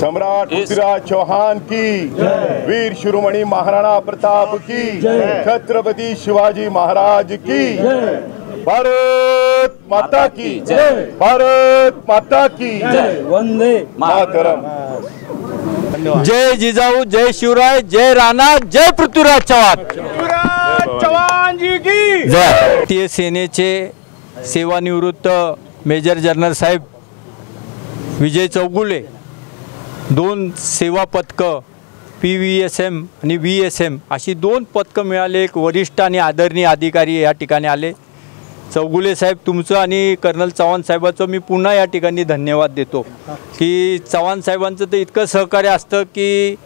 सम्राट पृथ्वीराज चौहान की, वीर शिरोमणि महाराणा प्रताप की, छत्रपति शिवाजी महाराज की, भारत माता की जय, भारत माता की जय, वंदे मातरम। जय जिजाऊ, जय शिवराय, जय राणा, जय पृथ्वीराज चव्हाण, चव्हाण जी की जय। भारतीय सेनेचे सेवानिवृत्त मेजर जनरल साहेब विजय चौगुले 2 सेवा पदकं PVSM आणि VSM अशी 2 पदकं मिळाले। एक वरिष्ठ आणि आदरणीय अधिकारी या ठिकाणी आले। चौगुले साहेब तुमचं आणि कर्नल चव्हाण साहेबांचं मी पुन्हा या ठिकाणी धन्यवाद देतो की चव्हाण साहेबांचं तर इतकं सहकार्य असतं की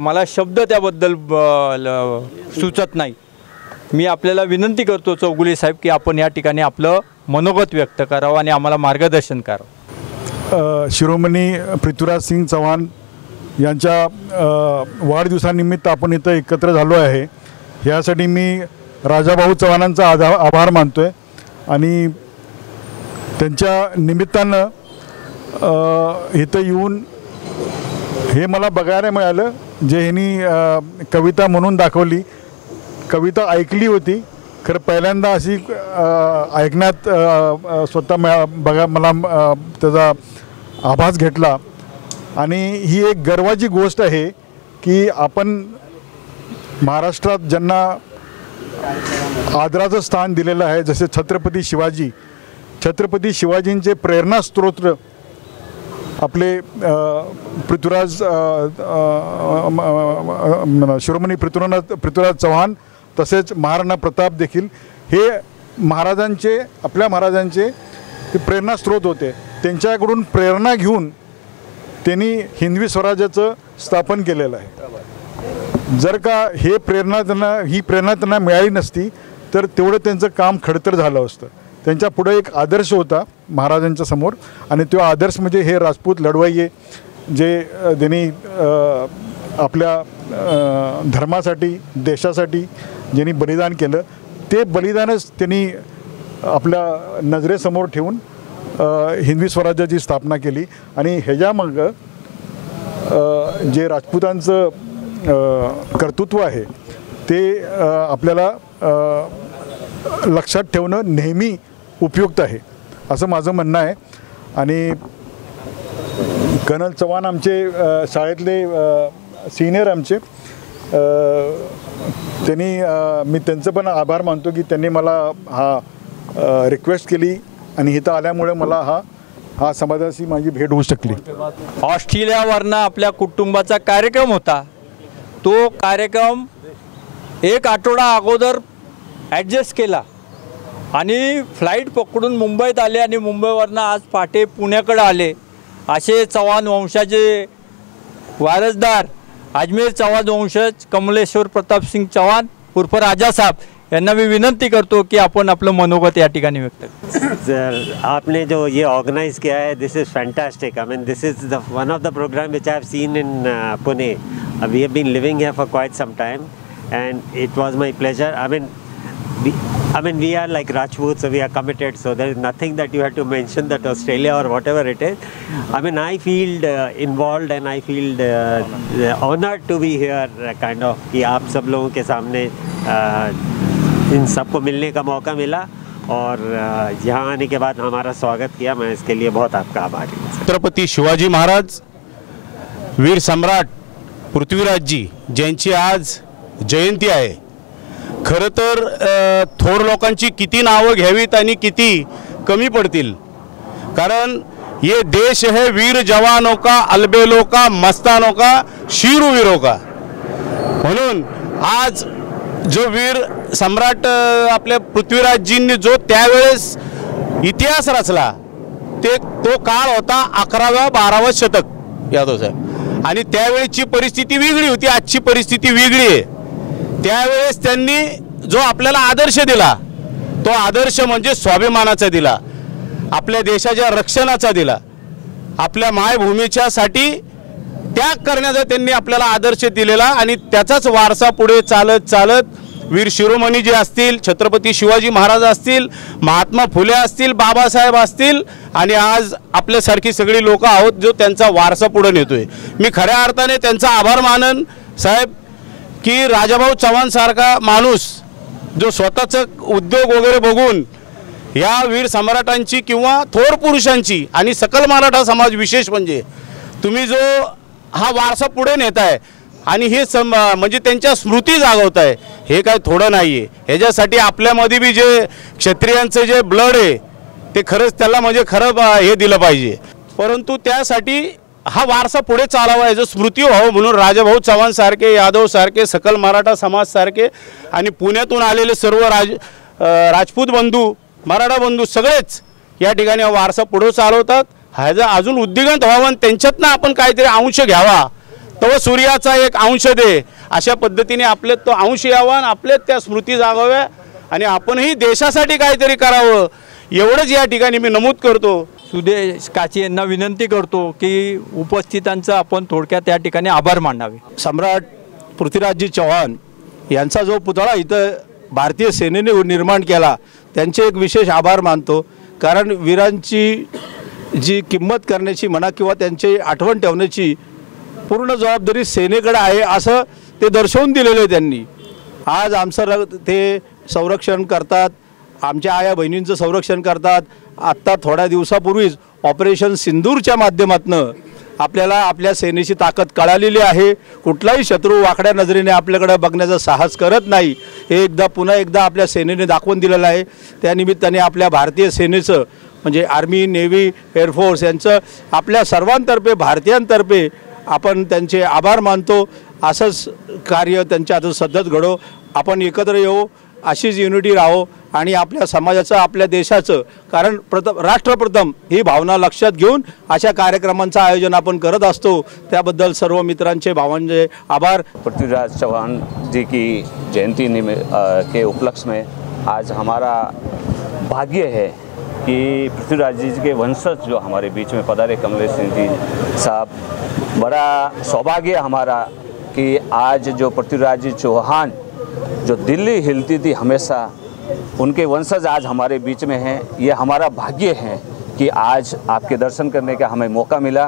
मला शब्द त्याबद्दल सुचत नाही। मी आपल्याला विनंती करतो चौगुले साहेब की आपण या ठिकाणी आपलं मनोगत व्यक्त करावं आणि आम्हाला मार्गदर्शन करावं। शिरोमणी पृथ्वीराज सिंग चव्हाण यांच्या वाढदिवसानिमित्त आपण इथं एकत्र झालो आहे। यासाठी मी राजाभाऊ चव्हाणांचा आभार मानतोय आणि त्यांच्या निमित्तानं इथं येऊन हे मला बघायला मिळालं जे ह्यांनी कविता म्हणून दाखवली। कविता ऐकली होती खरं पहिल्यांदा अशी ऐकण्यात स्वतः मला त्याचा आभास घेतला आणि ही एक गर्वाची गोष्ट आहे की आपण महाराष्ट्रात ज्यांना आदराचं स्थान दिलेलं आहे जसे छत्रपती शिवाजींचे प्रेरणास्त्रोत आपले पृथ्वीराज शिरोमणी पृथ्वीराज चव्हाण तसेच महाराणा प्रताप देखील हे आपल्या महाराजांचे प्रेरणास्त्रोत होते। त्यांच्याकडून प्रेरणा घेऊन त्यांनी हिंदवी स्वराज्याचं स्थापन केलेलं आहे। जर का ही प्रेरणा त्यांना मिळाली नसती तर तेवढं त्यांचं काम खडतर झालं असतं। त्यांच्या पुढे एक आदर्श होता महाराजांच्या समोर आणि तो आदर्श म्हणजे हे राजपूत लढवय्ये जे त्यांनी आपल्या धर्मासाठी देशासाठी ज्यांनी बलिदान केलं ते बलिदानच त्यांनी आपल्या नजरेसमोर ठेवून हिंदवी स्वराज्याची स्थापना केली आणि ह्याच्यामागं जे राजपूतांचं कर्तृत्व आहे ते आपल्याला लक्षात ठेवणं नेहमी उपयुक्त आहे असं माझं म्हणणं आहे। आणि कर्नल चव्हाण आमचे शाळेतले सिनियर आमचे त्यांनी मी त्यांचं पण आभार मानतो की त्यांनी मला हा रिक्वेस्ट केली आणि इथं आल्यामुळे मला हा समाजाशी माझी भेट होऊ शकली। ऑस्ट्रेलियावरनं आपल्या कुटुंबाचा कार्यक्रम होता। तो कार्यक्रम 1 आठवडा अगोदर ॲडजस्ट केला आणि फ्लाईट पकडून मुंबईत आले आणि मुंबईवरनं आज पहाटे पुण्याकडे आले। असे चव्हाण वंशाचे वारसदार अजमेर चव्हाण वंशज कमलेश्वर प्रताप सिंग चव्हाण उर्फ राजा साहब यांना मी विनंती करतो की आपण आपलं मनोगत या ठिकाणी व्यक्त करें। आपने जो ये ऑर्गेनाइज किया है this is fantastic. I mean this is one of the program which I have seen in Pune. We have been living here for quite some time and it was my pleasure. I mean we are like Rajputs, so we are committed, so there is nothing that you have to mention that Australia or whatever it is. I mean I feel involved and I feel honored to be here kind of कि आप सब लोगों के सामने in सबको मिलने का मौका मिला और यहाँ आने के बाद हमारा स्वागत किया। मैं इसके लिए बहुत आपका आभारी हूँ। छत्रपती शिवाजी महाराज वीर सम्राट पृथ्वीराजजी ज्यांची आज जयंती आहे। खरं तर थोर लोकांची किती नावं घ्यावीत आणि किती कमी पडतील कारण ये देश है वीर जवानों का, अलबेलों का, मस्तानों का, शीरवीरों का। म्हणून आज जो वीर सम्राट आपल्या पृथ्वीराजजींनी जो त्यावेळेस इतिहास रचला तो काळ होता 11व्या 12व्या शतक यादव साहेब आणि त्यावेळची परिस्थिती वेगळी होती, आजची परिस्थिती वेगळी आहे। त्यावेळेस त्यांनी जो आपल्याला आदर्श दिला तो आदर्श म्हणजे स्वाभिमानाचा दिला, आपल्या देशाच्या रक्षणाचा दिला, आपल्या मायभूमीच्यासाठी त्याग करण्याचा त्यांनी आपल्याला आदर्श दिलेला आणि त्याचाच वारसा पुढे चालत वीर शिरोमणी जे असतील, छत्रपती शिवाजी महाराज असतील, महात्मा फुले असतील, बाबासाहेब असतील आणि आज आपल्यासारखी सगळी लोक आहोत जो त्यांचा वारसा पुढे नेतोय। मी खऱ्या अर्थाने त्यांचा आभार मानन साहेब की राजाभाऊ चव्हाण सारखा माणूस जो स्वतःचं उद्योग वगैरे बघून या वीर सम्राटांची किंवा थोर पुरुषांची आणि सकल मराठा समाज विशेष म्हणजे तुम्ही जो हा वारसा पुढे नेताय आणि हे म्हणजे त्यांच्या स्मृती जागवताय, हे काय थोडं नाही आहे। ह्याच्यासाठी आपल्यामध्ये बी जे क्षत्रियांचं जे ब्लड आहे ते खरंच त्याला म्हणजे खरं हे दिलं पाहिजे, परंतु त्यासाठी हा वारसा पुढे चालावा, याचं स्मृती व्हावं म्हणून राजाभाऊ चव्हाण सारखे, यादव सारखे, सकल मराठा समाज सारखे आणि पुण्यातून आलेले सर्व राजपूत बंधू, मराठा बंधू सगळेच या ठिकाणी हा वारसा पुढे चालवतात। ह्याचा अजून उद्दिगंत व्हावं आणि त्यांच्यातनं आपण काहीतरी अंश घ्यावा, तो सूर्याचा एक अंश दे, अशा पद्धतीने आपले तो अंश यावा आणि आपले त्या स्मृती जागाव्या आणि आपणही देशासाठी काहीतरी करावं, एवढंच या ठिकाणी मी नमूद करतो। सुदेश काचे यांना विनंती करतो की उपस्थितांचा आपण थोडक्यात या ठिकाणी आभार मानावे। सम्राट पृथ्वीराजजी चव्हाण यांचा जो पुतळा इथं भारतीय सेनेने निर्माण केला त्यांचे एक विशेष आभार मानतो, कारण वीरांची जी किंमत करण्याची म्हणा किंवा त्यांची आठवण ठेवण्याची पूर्ण जबाबदारी सेनेकडे आहे असं ते दर्शवून दिलेलं त्यांनी। आज आमचं ते संरक्षण करतात, आमच्या आया बहिणींचं संरक्षण करतात। आत्ता थोड्या दिवसापूर्वीच ऑपरेशन सिंदूरच्या माध्यमातून आपल्याला आपल्या सेनेची ताकद कळालेली आहे। कुठलाही शत्रू वाकड्या नजरेने आपल्याकडे बघण्याचा साहस करत नाही, हे पुन्हा एकदा आपल्या सेनेने दाखवून दिलेलं आहे। त्यानिमित्ताने आपल्या भारतीय सेनेचं म्हणजे आर्मी, नेव्ही, एअरफोर्स यांचं आपल्या सर्वांतर्फे भारतीयांतर्फे आपण त्यांचे आभार मानतो। असंच कार्य त्यांच्या हातून सतत घडो, आपण एकत्र येऊ, अशीच युनिटी राहो आणि आपल्या समाजाचं, आपल्या देशाचं, कारण राष्ट्रप्रथम ही भावना लक्षात घेऊन अशा कार्यक्रमांचं आयोजन आपण करत असतो। त्याबद्दल सर्व मित्रांचे, भावांचे आभार। पृथ्वीराज चौहान जी की जयंती के उपलक्ष्य में आज हमारा भाग्य है कि पृथ्वीराज जी के वंशज जो हमारे बीच में पधारे, कमलेश सिंह जी साहब, बड़ा सौभाग्य हमारा कि आज जो पृथ्वीराज जी चौहान जो दिल्ली हिलती थी हमेशा, उनके वंशज आज हमारे बीच में हैं। ये हमारा भाग्य है कि आज आपके दर्शन करने का हमें मौका मिला।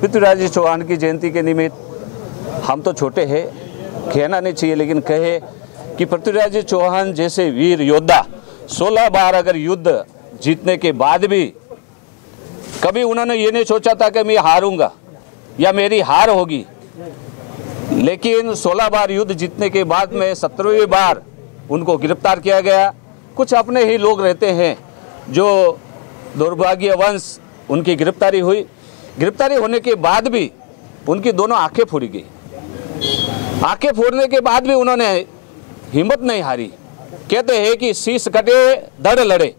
पृथ्वीराज जी चौहान की जयंती के निमित्त हम तो छोटे हैं, कहना नहीं चाहिए, लेकिन कहे कि पृथ्वीराज जी चौहान जैसे वीर योद्धा 16 बार अगर युद्ध जीतने के बाद भी कभी उन्होंने ये नहीं सोचा था कि मैं हारूंगा या मेरी हार होगी, लेकिन 16 बार युद्ध जीतने के बाद में 17वीं बार उनको गिरफ्तार किया गया। कुछ अपने ही लोग रहते हैं जो दुर्भाग्यवश उनकी गिरफ्तारी हुई। गिरफ्तारी होने के बाद भी उनकी दोनों आंखें फोड़ी गई। आंखें फोड़ने के बाद भी उन्होंने हिम्मत नहीं हारी। कहते हैं कि शीश कटे धड़ लड़े,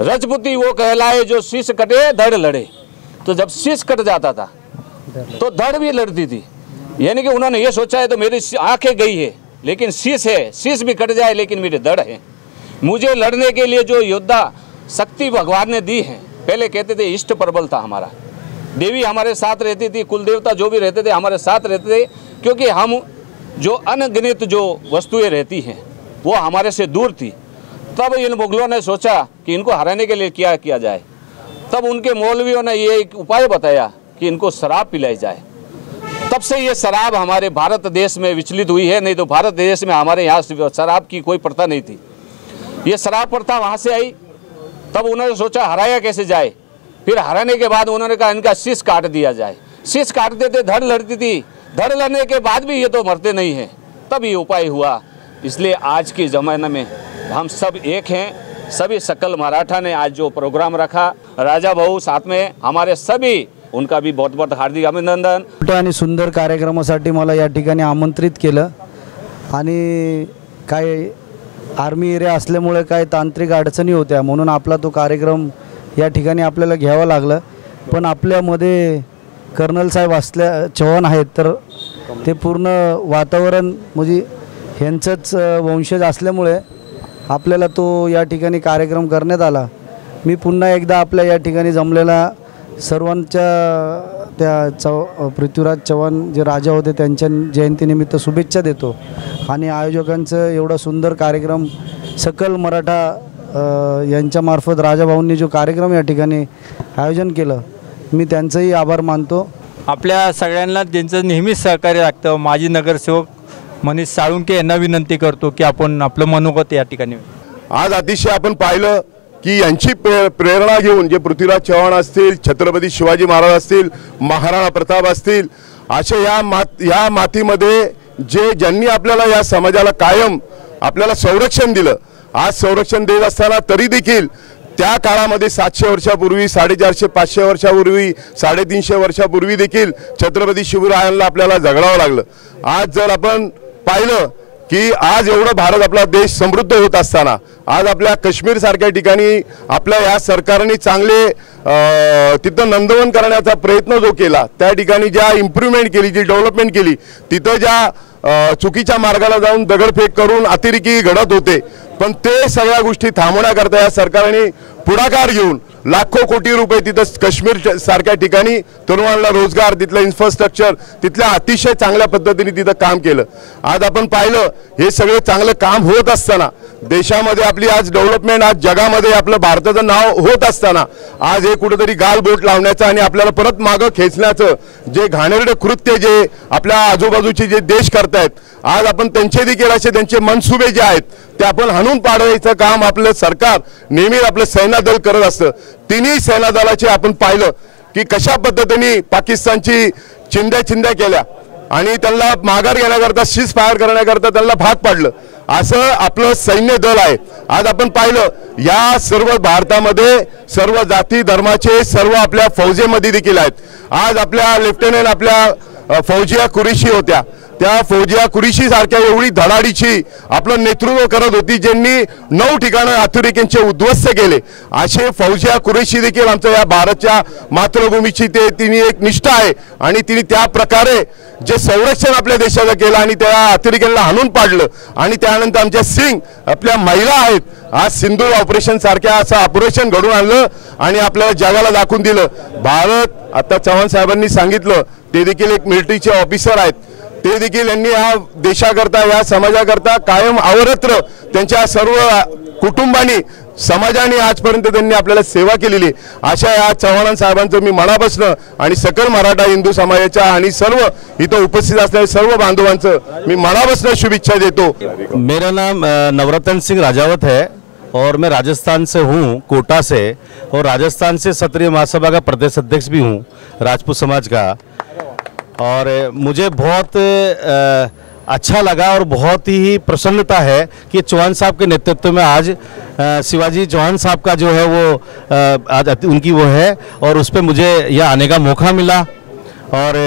राजपूती वो कहलाए जो शीश कटे धड़ लड़े। तो जब शीश कट जाता था तो धड़ भी लड़ती थी, यानी कि उन्होंने ये सोचा है तो मेरी आंखें गई है लेकिन शीश है, शीश भी कट जाए लेकिन मेरे धड़ है। मुझे लड़ने के लिए जो योद्धा शक्ति भगवान ने दी है, पहले कहते थे इष्ट प्रबल था हमारा, देवी हमारे साथ रहती थी, कुल देवता जो भी रहते थे हमारे साथ रहते थे, क्योंकि हम जो अनगिनत जो वस्तुएं रहती हैं वो हमारे से दूर थी। तब इन मुगलों ने सोचा कि इनको हराने के लिए क्या किया जाए। तब उनके मौलवियों ने ये एक उपाय बताया कि इनको शराब पिलाई जाए। तब से ये शराब हमारे भारत देश में विचलित हुई है, नहीं तो भारत देश में हमारे यहाँ शराब की कोई प्रथा नहीं थी। ये शराब प्रथा वहाँ से आई। तब उन्होंने सोचा हराया कैसे जाए। फिर हराने के बाद उन्होंने कहा इनका शीश काट दिया जाए। शीश काटते थे, धड़ लड़ती थी, धड़ लड़ने के बाद भी ये तो मरते नहीं हैं। तब ये उपाय हुआ। इसलिए आज के ज़माने में हम सब एक हैं। सभी सकल मराठा ने आज जो प्रोग्राम रखा, राजा भाऊ साथ में हमारे सभी, उनका भी बहुत बहुत हार्दिक अभिनंदन। आणि सुंदर कार्यक्रमासाठी मला या ठिकाणी आमंत्रित केलं आणि काय आर्मी एरिया असल्यामुळे काय तांत्रिक अडचणी होत्या, म्हणून आपला तो कार्यक्रम या ठिकाणी आपल्याला घ्यावा लागला। पण आपल्यामध्ये कर्नल साहेब असल्या चव्हाण आहेत, तर ते पूर्ण वातावरण म्हणजे ह्यांचंच वंशज असल्यामुळे आपल्याला तो या ठिकाणी कार्यक्रम करण्यात आला। मी पुन्हा एकदा आपल्या या ठिकाणी जमलेला सर्वांच्या त्या पृथ्वीराज चव्हाण जे राजा होते त्यांच्या जयंतीनिमित्त शुभेच्छा देतो आणि आयोजकांचं एवढा सुंदर कार्यक्रम सकल मराठा यांच्यामार्फत राजाभाऊंनी जो कार्यक्रम या ठिकाणी आयोजन केलं मी त्यांचंही आभार मानतो. आपल्या सगळ्यांना ज्यांचं नेहमीच सहकार्य लागतं माजी नगरसेवक मनीष साळुंके यांना विनंती करतो की आपण आपलं मनोगत या ठिकाणी. आज अतिशय आपण पाहिलं की यांची प्रेरणा घेऊन जे पृथ्वीराज चव्हाण असतील, छत्रपती शिवाजी महाराज असतील, महाराणा प्रताप असतील, असे या मातीमध्ये ज्यांनी आपल्याला या समाजाला कायम आपल्याला संरक्षण दिलं. आज संरक्षण देत असताना तरी देखील त्या काळामध्ये 700 वर्षापूर्वी, 450 500 वर्षापूर्वी, 350 वर्षापूर्वी देखील छत्रपती शिवरायांना आपल्याला झगडावं लागलं. आज जर आपण पाहिलं की आज एवढं भारत आपला देश समृद्ध होत असताना आज आपल्या काश्मीर सारख्या ठिकाणी आपल्या या सरकारने चांगले तिथं नंदवन करण्याचा प्रयत्न जो केला, त्या ठिकाणी ज्या इम्प्रूव्हमेंट केली, जी डेव्हलपमेंट केली, तिथं ज्या चुकीच्या मार्गाला जाऊन दगडफेक करून अतिरेकी घडत होते, पण ते सगळ्या गोष्टी थांबवण्याकरता या सरकारने पुढाकार घेऊन लाखो कोटी रुपये तिथं काश्मीर सारख्या ठिकाणी तरुणांना रोजगार, तिथलं इन्फ्रास्ट्रक्चर, तिथल्या अतिशय चांगल्या पद्धतीने तिथं काम केलं. आज आपण पाहिलं हे सगळं चांगलं काम होत असताना देशामध्ये आपली आज डेव्हलपमेंट, आज जगामध्ये आपलं भारताचं नाव होत असताना आज हे कुठेतरी गालबोट लावण्याचं आणि आपल्याला परत मागं खेचण्याचं जे घाणेरडं कृत्य जे आपल्या आजूबाजूचे जे देश करतायत, आज आपण त्यांचे देखील असे त्यांचे मनसुबे जे आहेत ते आपण हाणून पाडवायचं काम आपलं सरकार नेहमी आपलं सेनादल करत असतं. तिन्ही सेनादलाचे आपण पाहिलं की कशा पद्धतीने पाकिस्तानची चिंध्या केल्या आणि त्यांना माघार घेण्याकरता, सीज फायर करण्याकरता त्यांना भाग पाडलं. असं आपलं सैन्य दल आहे. आज आपण पाहिलं या सर्व भारतामध्ये सर्व जाती धर्माचे सर्व आपल्या फौजेमध्ये देखील आहेत. आज आपल्या लेफ्टनंट आपल्या फौजिया कुरेशी होत्या, त्या फौजिया कुरेशी सारख्या एवढी धडाडीची आपलं नेतृत्व करत होती, ज्यांनी 9 ठिकाणं अतिरेक्यांचे उद्ध्वस्त केले. असे फौजिया कुरेशी देखील आमच्या या भारतच्या मातृभूमीची तिने एक निष्ठा आहे आणि तिने त्या प्रकारे जे संरक्षण आपल्या देशाचं केलं आणि त्या अतिरेक्यांना हाणून पाडलं. आणि त्यानंतर आमच्या सिंग आपल्या महिला आहेत, आज सिंधू ऑपरेशन सारख्या असं ऑपरेशन घडून आणलं आणि आपल्याला जगाला दाखवून दिलं भारत. आता चव्हाण साहेबांनी सांगितलं ते देखील एक मिलिटरीचे ऑफिसर आहेत, ते देखील यांनी या देशाकरता, या समाजाकरता कायम अवरत्र त्यांच्या सर्व कुटुंबांनी, समाजाने आजपर्यंत त्यांनी आपल्याला सेवा केलेली. अशा या चव्हाण साहेबांचं मी मनापासून आणि सकल मराठा हिंदू समाजाच्या आणि सर्व इथं उपस्थित असलेल्या सर्व बांधवांचं मी मनापासून शुभेच्छा देतो. मेरा नाम नवरत्न सिंह राजावत है और मैं राजस्थान से हूँ, कोटा से, और राजस्थान से क्षत्रिय महासभा का प्रदेश अध्यक्ष भी हूँ राजपूत समाज का. और मुझे बहुत अच्छा लगा और बहुत ही प्रसन्नता है कि चौहान साहब के नेतृत्व में आज शिवाजी चौहान साहब का जो है वो आज उनकी वो है और उस पर मुझे यह आने का मौका मिला. और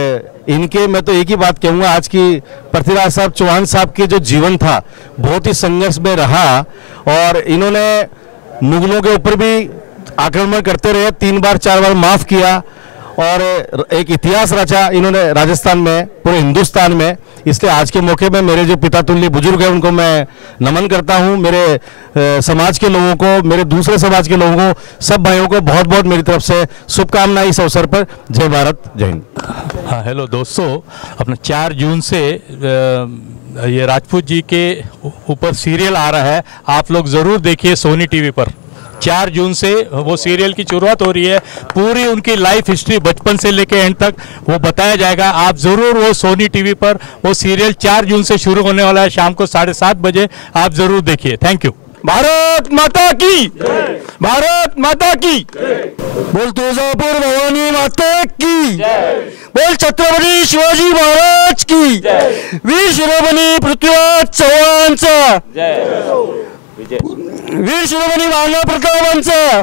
इनके मैं तो एक ही बात कहूँगा, आज की पृथ्वीराज साहब चौहान साहब के जो जीवन था बहुत ही संघर्ष में रहा और इन्होंने मुगलों के ऊपर भी आक्रमण करते रहे, 3 बार 4 बार माफ़ किया और एक इतिहास रचा इन्होंने राजस्थान में, पूरे हिंदुस्तान में. इसलिए आज के मौके में मेरे जो पिता तुल्य बुजुर्ग हैं उनको मैं नमन करता हूं. मेरे समाज के लोगों को, मेरे दूसरे समाज के लोगों को, सब भाइयों को बहुत बहुत मेरी तरफ से शुभकामनाएं इस अवसर पर. जय भारत, जय हिंद. हाँ, हेलो दोस्तों, अपना 4 जून से ये राजपूत जी के ऊपर सीरियल आ रहा है, आप लोग ज़रूर देखिए सोनी टीवी पर. 4 जून से वो सीरियल की शुरुआत हो रही है, पूरी उनकी लाइफ हिस्ट्री बचपन से लेके एंड तक वो बताया जाएगा. आप ज़रूर वो सोनी टीवी पर वो सीरियल 4 जून से शुरू होने वाला है, शाम को 7:30 बजे, आप ज़रूर देखिए. Thank you. भारत माता की, भारत माता की. बोल तुळजापूर भवानी माता की, बोल छत्रपती शिवाजी महाराज की, वीर शिरोमणी पृथ्वीराज चव्हाणांचा, वीर शिरोमणी महाराणा प्रतापांचा.